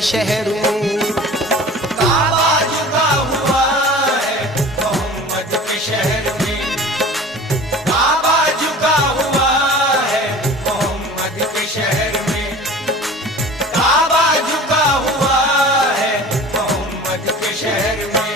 के शहर में। काबा झुका हुआ है मोहम्मद के शहर में, काबा झुका हुआ है मोहम्मद के शहर में, काबा झुका हुआ है मोहम्मद के शहर में।